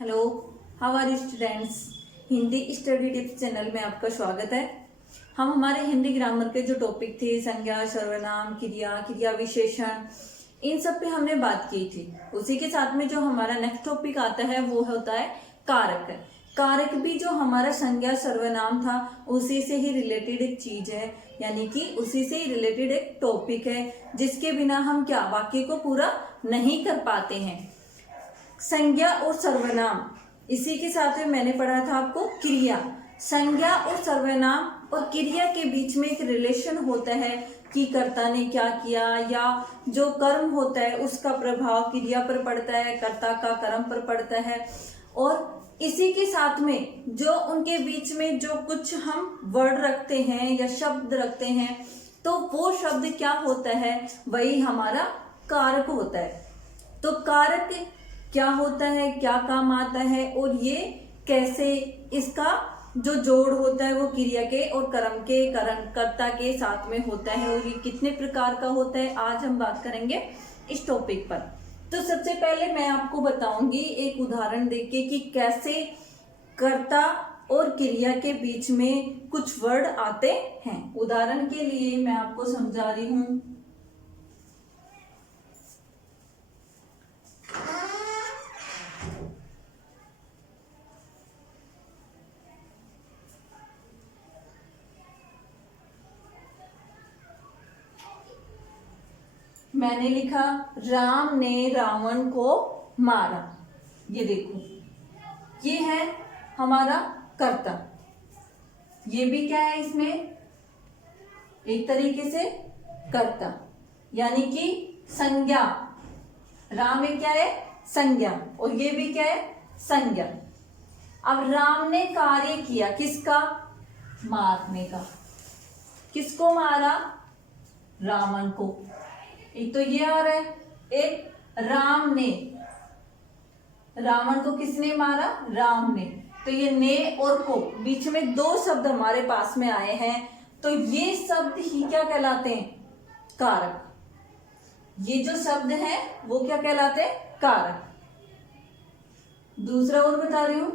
Hello, how are you students. Hindi study tips channel में आपका स्वागत है। हम हमारे हिंदी ग्रामर के जो टॉपिक थे संज्ञा, सर्वनाम, क्रिया, क्रिया विशेषण, इन सब पे हमने बात की थी। उसी के साथ में जो हमारा नेक्स्ट टॉपिक आता है वो होता है कारक। कारक भी जो हमारा संज्ञा सर्वनाम था उसी से ही रिलेटेड एक चीज है, यानी कि उसी से ही रिलेटेड एक टॉपिक है जिसके बिना हम क्या वाक्य को पूरा नहीं कर पाते हैं। संज्ञा और सर्वनाम, इसी के साथ में मैंने पढ़ा था आपको क्रिया। संज्ञा और सर्वनाम और क्रिया के बीच में एक रिलेशन होता है कि कर्ता ने क्या किया या जो कर्म होता है उसका प्रभाव क्रिया पर पड़ता है, कर्ता का कर्म पर पड़ता है। और इसी के साथ में जो उनके बीच में जो कुछ हम वर्ड रखते हैं या शब्द रखते हैं तो वो शब्द क्या होता है, वही हमारा कारक होता है। तो कारक क्या होता है, क्या काम आता है और ये कैसे इसका जो जोड़ होता है वो क्रिया के और कर्म के कर्ता के साथ में होता है और ये कितने प्रकार का होता है, आज हम बात करेंगे इस टॉपिक पर। तो सबसे पहले मैं आपको बताऊंगी एक उदाहरण देके कि कैसे कर्ता और क्रिया के बीच में कुछ वर्ड आते हैं। उदाहरण के लिए मैं आपको समझा रही हूं। मैंने लिखा राम ने रावण को मारा। ये देखो, ये है हमारा कर्ता। ये भी क्या है, इसमें एक तरीके से कर्ता यानी कि संज्ञा। राम में क्या है, संज्ञा, और ये भी क्या है, संज्ञा। अब राम ने कार्य किया किसका, मारने का। किसको मारा, रावण को। एक तो ये आ रहा है, एक राम ने, रावण को किसने मारा, राम ने। तो ये ने और को बीच में दो शब्द हमारे पास में आए हैं, तो ये शब्द ही क्या कहलाते हैं, कारक। ये जो शब्द हैं वो क्या कहलाते हैं, कारक। दूसरा और बता रही हूं,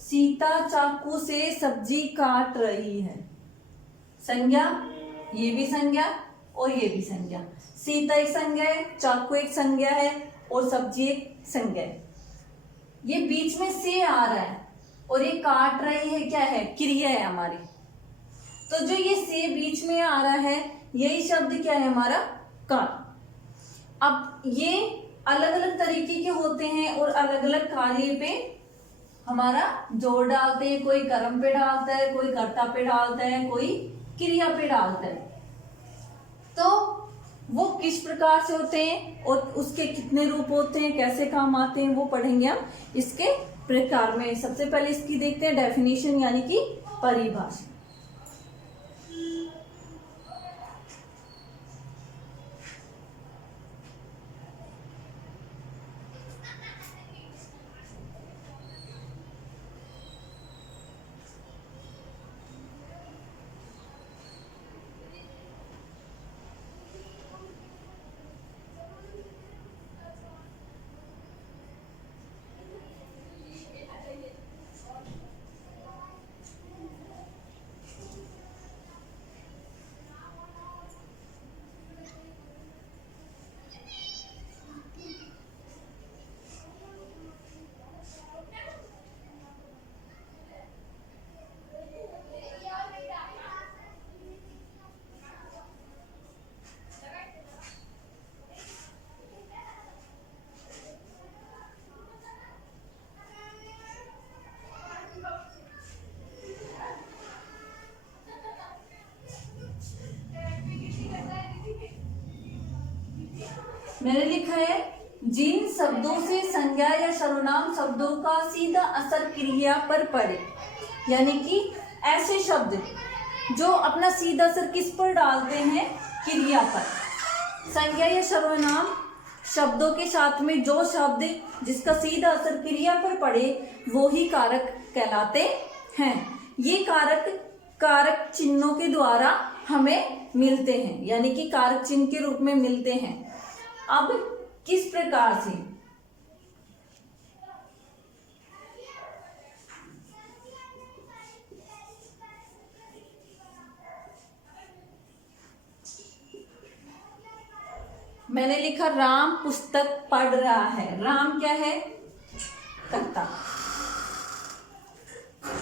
सीता चाकू से सब्जी काट रही है। संज्ञा, ये भी संज्ञा और ये भी संज्ञा। सीता एक संज्ञा है, चाकू एक संज्ञा है और सब्जी एक संज्ञा है। ये बीच में से आ रहा है और ये काट रही है, क्या है, क्रिया है हमारी। तो जो ये से बीच में आ रहा है यही शब्द क्या है, हमारा काट। अब ये अलग अलग तरीके के होते हैं और अलग अलग कार्य पे हमारा जोर डालते हैं। कोई कर्म पे डालता है, कोई कर्ता पे डालता है, कोई क्रिया पे डालता है। तो वो किस प्रकार से होते हैं और उसके कितने रूप होते हैं, कैसे काम आते हैं, वो पढ़ेंगे हम इसके प्रकार में। सबसे पहले इसकी देखते हैं डेफिनेशन यानी कि परिभाषा। मैंने लिखा है जिन शब्दों से संज्ञा या सर्वनाम शब्दों का सीधा असर क्रिया पर पड़े, यानी कि ऐसे शब्द जो अपना सीधा असर किस पर डालते हैं, क्रिया पर। संज्ञा या सर्वनाम शब्दों के साथ में जो शब्द जिसका सीधा असर क्रिया पर पड़े वो ही कारक कहलाते हैं। ये कारक चिन्हों के द्वारा हमें मिलते हैं, यानी कि कारक चिन्ह के रूप में मिलते हैं। अब किस प्रकार से? मैंने लिखा राम पुस्तक पढ़ रहा है। राम क्या है? कर्ता।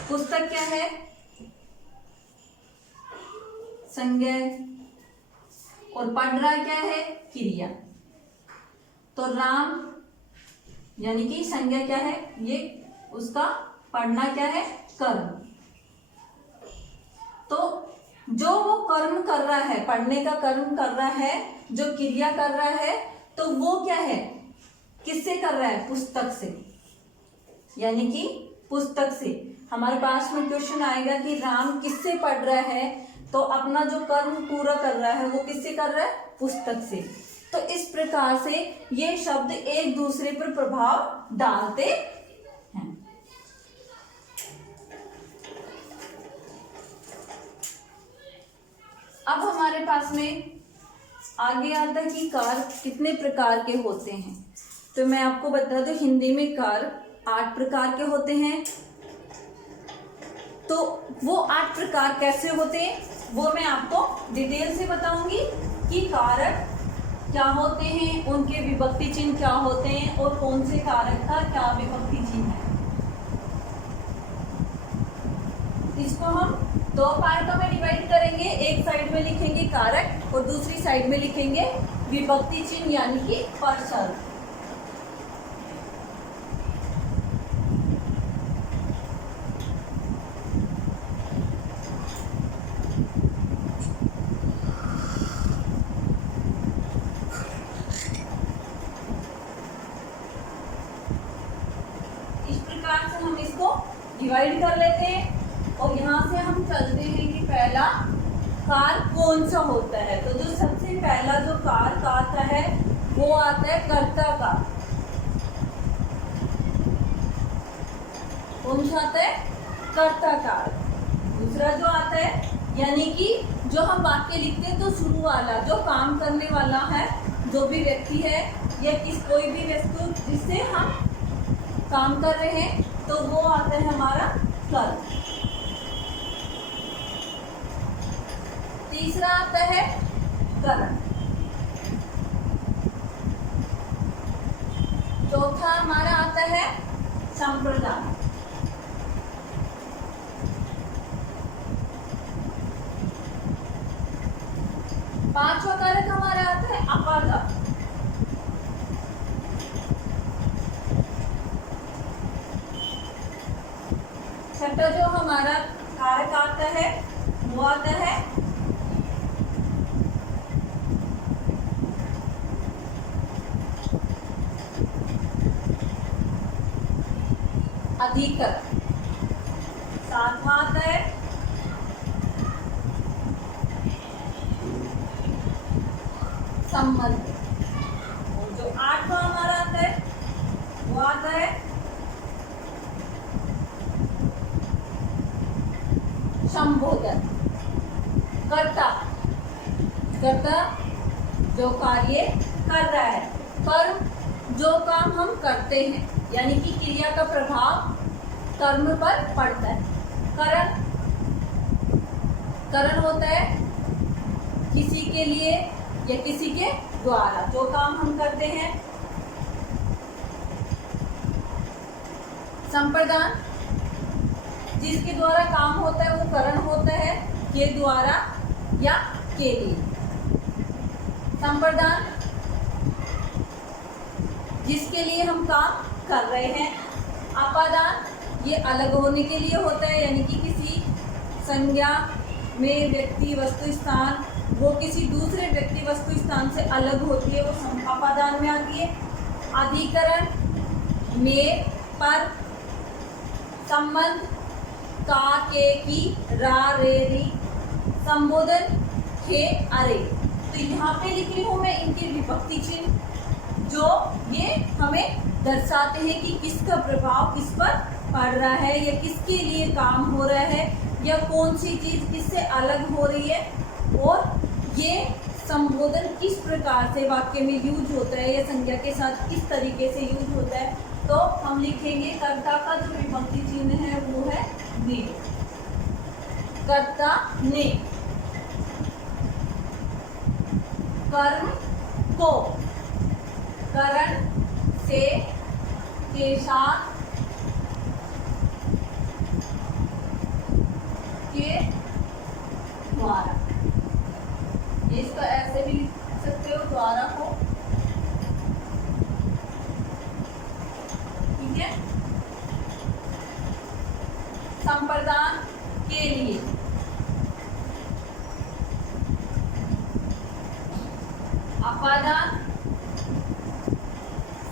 पुस्तक क्या है? संज्ञा। और पढ़ रहा क्या है? क्रिया। तो राम यानी कि संज्ञा क्या है? ये उसका पढ़ना क्या है? कर्म। तो जो वो कर्म कर रहा है, पढ़ने का कर्म कर रहा है, जो क्रिया कर रहा है, तो वो क्या है? किससे कर रहा है? पुस्तक से, यानी कि पुस्तक से। हमारे पास में क्वेश्चन आएगा कि राम किससे पढ़ रहा है, तो अपना जो कर्म पूरा कर रहा है वो किससे कर रहा है? पुस्तक से। तो इस प्रकार से ये शब्द एक दूसरे पर प्रभाव डालते हैं। अब हमारे पास में आगे आता है कि कारक कितने प्रकार के होते हैं। तो मैं आपको बता दूं, हिंदी में कारक 8 प्रकार के होते हैं। तो वो 8 प्रकार कैसे होते हैं वो मैं आपको डिटेल से बताऊंगी कि कारक क्या होते हैं, उनके विभक्ति चिन्ह क्या होते हैं और कौन से कारक का क्या विभक्ति चिन्ह है। इसको हम 2 पार्टों में डिवाइड करेंगे। एक साइड में लिखेंगे कारक और दूसरी साइड में लिखेंगे विभक्ति चिन्ह यानी कि परसर्ग। इस प्रकार से हम इसको डिवाइड कर लेते हैं और यहाँ से हम चलते हैं कि पहला कार कौन सा होता है। तो जो सबसे पहला जो कारक आता है वो आता है कर्ता का। कौन सा आता है? कर्ता कारक। दूसरा जो आता है यानी कि जो हम वाक्य लिखते हैं तो शुरू वाला जो काम करने वाला है, जो भी व्यक्ति है या कोई भी वस्तु जिससे हम काम कर रहे हैं, तो वो आता है हमारा कर्म। तीसरा आता है करण। चौथा हमारा आता है संप्रदान। पांचवा कारक हमारा आता है अपादान। छठा जो हमारा कारक आता है वो आता है अधिकरण। सातवां आता है संबंध। और जो 8वां हमारा आता है वो आता है संबोधन। कर्ता जो कार्य कर रहा है, कर्म जो काम हम करते हैं, यानी कि क्रिया का प्रभाव कर्म पर पड़ता है। करण होता है किसी के लिए या किसी के द्वारा जो काम हम करते हैं। संप्रदान जिसके द्वारा काम होता है वो करण होता है, के द्वारा या के लिए। संप्रदान जिसके लिए हम काम कर रहे हैं। अपादान ये अलग होने के लिए होता है, यानी कि किसी संज्ञा में व्यक्ति वस्तु स्थान वो किसी दूसरे व्यक्ति वस्तु स्थान से अलग होती है, वो अपादान में आती है। अधिकरण में पर संबंध का के की रा रे री संबोधन खे अरे। तो यहाँ पे लिखी हूँ मैं इनके विभक्ति चिन्ह। जो ये हमें दर्शाते हैं कि किसका प्रभाव किस पर पड़ रहा है या किसके लिए काम हो रहा है या कौन सी चीज किससे अलग हो रही है, और ये संबोधन किस प्रकार से वाक्य में यूज होता है या संज्ञा के साथ किस तरीके से यूज होता है। तो हम लिखेंगे कर्ता का जो विभक्ति चिन्ह है वो है ने। कर्ता ने कर्म को करण से के साथ के द्वारा, इसको ऐसे भी लिख सकते हो द्वारा को, ठीक है। संप्रदान के लिए, अपादान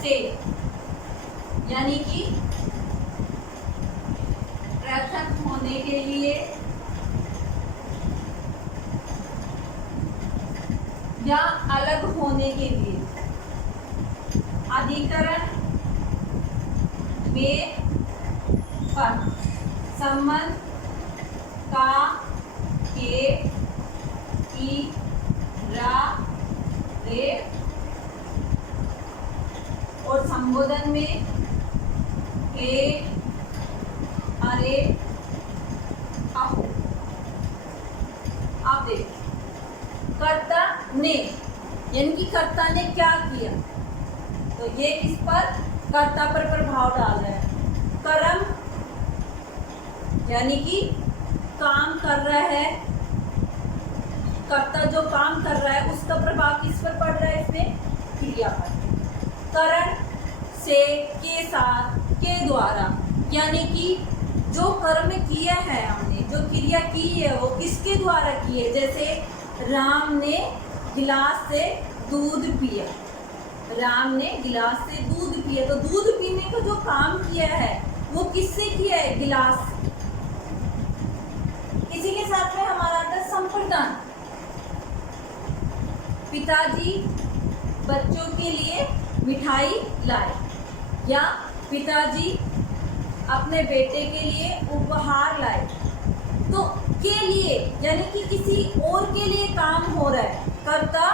से, यानी कि पृथक होने के लिए या अलग होने के लिए, अधिकरण में पर, संबंध का के ई रा रे, और संबोधन में के अरे अहो। आप देखिए कर्ता ने, यानी कि कर्ता ने क्या किया, तो ये इस पर कर्ता पर प्रभाव डाल रहा है। कर्म यानी कि काम कर रहा है, कर्ता जो काम कर रहा है उसका प्रभाव किस पर पड़ रहा है, इसमें क्रिया पर। करण से के साथ के द्वारा, यानी कि जो कर्म किया है हमने, जो क्रिया की है वो किसके द्वारा की है। जैसे राम ने गिलास से दूध पिया, राम ने गिलास से दूध पिया, तो दूध पीने का जो काम किया है वो किससे किया है, गिलास से। इसी के साथ में हमारा आता है संप्रदान। पिताजी बच्चों के लिए मिठाई लाए, या पिताजी अपने बेटे के लिए उपहार लाए। तो के लिए यानी कि किसी और के लिए काम हो रहा है, कर्ता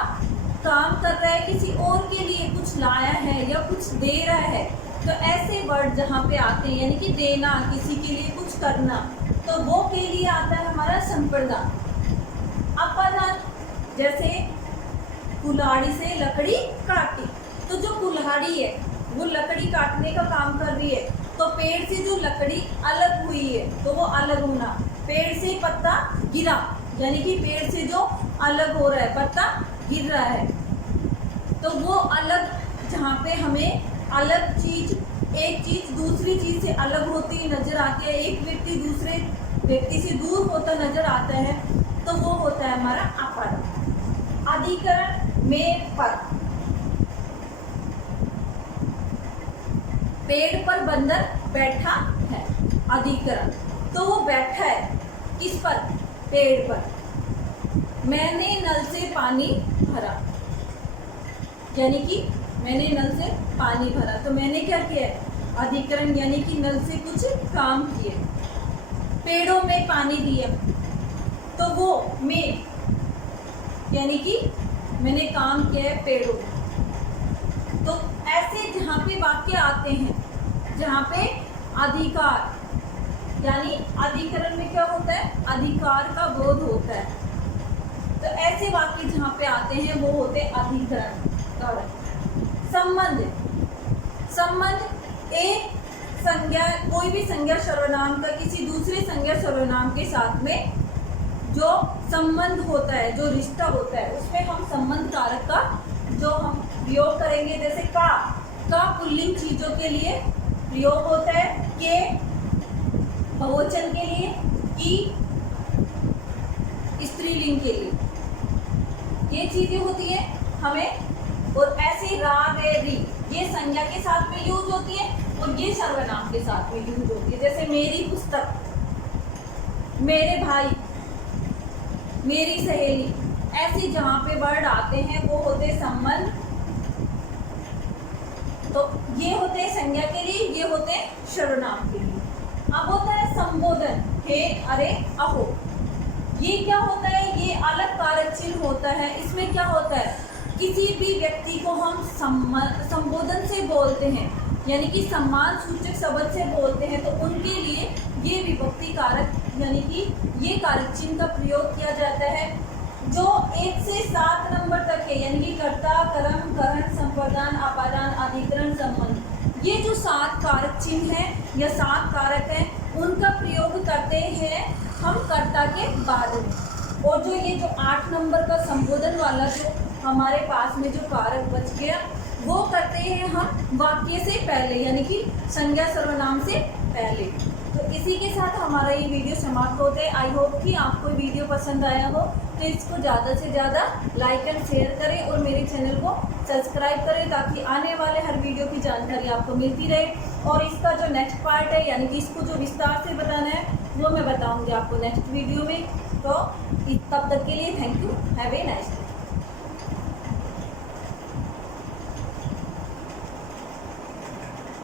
काम कर रहा है किसी और के लिए, कुछ लाया है या कुछ दे रहा है। तो ऐसे वर्ड जहाँ पे आते हैं, यानी कि देना, किसी के लिए कुछ करना, तो वो के लिए आता है हमारा संप्रदान। अपादान, जैसे कुल्हाड़ी से लकड़ी काटी, तो जो कुल्हाड़ी है वो लकड़ी काटने का काम कर रही है, तो पेड़ से जो लकड़ी अलग हुई है तो वो अलग होना। पेड़ से पत्ता गिरा, यानी कि पेड़ से जो अलग हो रहा है, पत्ता गिर रहा है, तो वो अलग, जहाँ पे हमें अलग चीज, एक चीज दूसरी चीज से अलग होती नजर आती है, एक व्यक्ति दूसरे व्यक्ति से दूर होता नजर आता है, तो वो होता है हमारा अपादान। अधिकरण में पर, पेड़ पर बंदर बैठा है, अधिकरण, तो वो बैठा है किस पर, पेड़ पर। मैंने नल से पानी भरा, यानी कि मैंने नल से पानी भरा, तो मैंने क्या किया है, अधिकरण, यानी कि नल से कुछ काम किए। पेड़ों में पानी दिया, तो वो में, यानी कि मैंने काम किया है पेड़ों में। तो ऐसे जहाँ पे वाक्य आते हैं जहाँ पे अधिकार, यानी अधिकरण में क्या होता है, अधिकार का बोध होता है, तो ऐसे वाक्य जहाँ पे आते हैं वो होते हैं अधिकरण। संबंध, संबंध एक संज्ञा, कोई भी संज्ञा सर्वनाम का किसी दूसरे संज्ञा सर्वनाम के साथ में जो संबंध होता है, जो रिश्ता होता है, उसमें हम संबंध कारक का जो हम प्रयोग करेंगे। जैसे का पुल्लिंग चीजों के लिए प्रयोग होता है, के बहुवचन के लिए, की स्त्रीलिंग के लिए, ये चीजें होती है हमें। और ऐसे रा रे री ये संज्ञा के साथ में यूज होती है और ये सर्वनाम के साथ में यूज होती है। जैसे मेरी पुस्तक, मेरे भाई, मेरी सहेली, ऐसे जहाँ पे वर्ड आते हैं वो होते संबंध तो ये होते हैं संज्ञा के लिए, ये होते हैं सर्वनाम के लिए। अब होता है संबोधन, हे, अरे, अहो। ये क्या होता है, ये अलग कारक चिन्ह होता है। इसमें क्या होता है, किसी भी व्यक्ति को हम संबोधन से बोलते हैं, यानी कि सम्मान सूचक शब्द से बोलते हैं, तो उनके लिए ये विभक्ति कारक यानी कि ये कारक चिन्ह का प्रयोग किया जाता है, जो 1 से 7 नंबर तक है, यानी कि कर्ता, कर्म, करण, संप्रदान, अपादान, अधिकरण, संबंध। ये जो 7 कारक चिन्ह है या 7 कारक हैं, उनका प्रयोग करते हैं हम कर्ता के बाद में। और जो ये जो 8 नंबर का संबोधन वाला जो हमारे पास में जो कारक बच गया, वो करते हैं हम वाक्य से पहले, यानी कि संज्ञा सर्वनाम से पहले। तो इसी के साथ हमारा ये वीडियो समाप्त होता है। आई होप कि आपको वीडियो पसंद आया हो, तो इसको ज़्यादा से ज़्यादा लाइक एंड शेयर करें और मेरे चैनल को सब्सक्राइब करें, ताकि आने वाले हर वीडियो की जानकारी आपको मिलती रहे। और इसका जो नेक्स्ट पार्ट है, यानी कि इसको जो विस्तार से बताना है, वो मैं बताऊँगी आपको नेक्स्ट वीडियो में। तो तब तक के लिए thank you, have a nice day.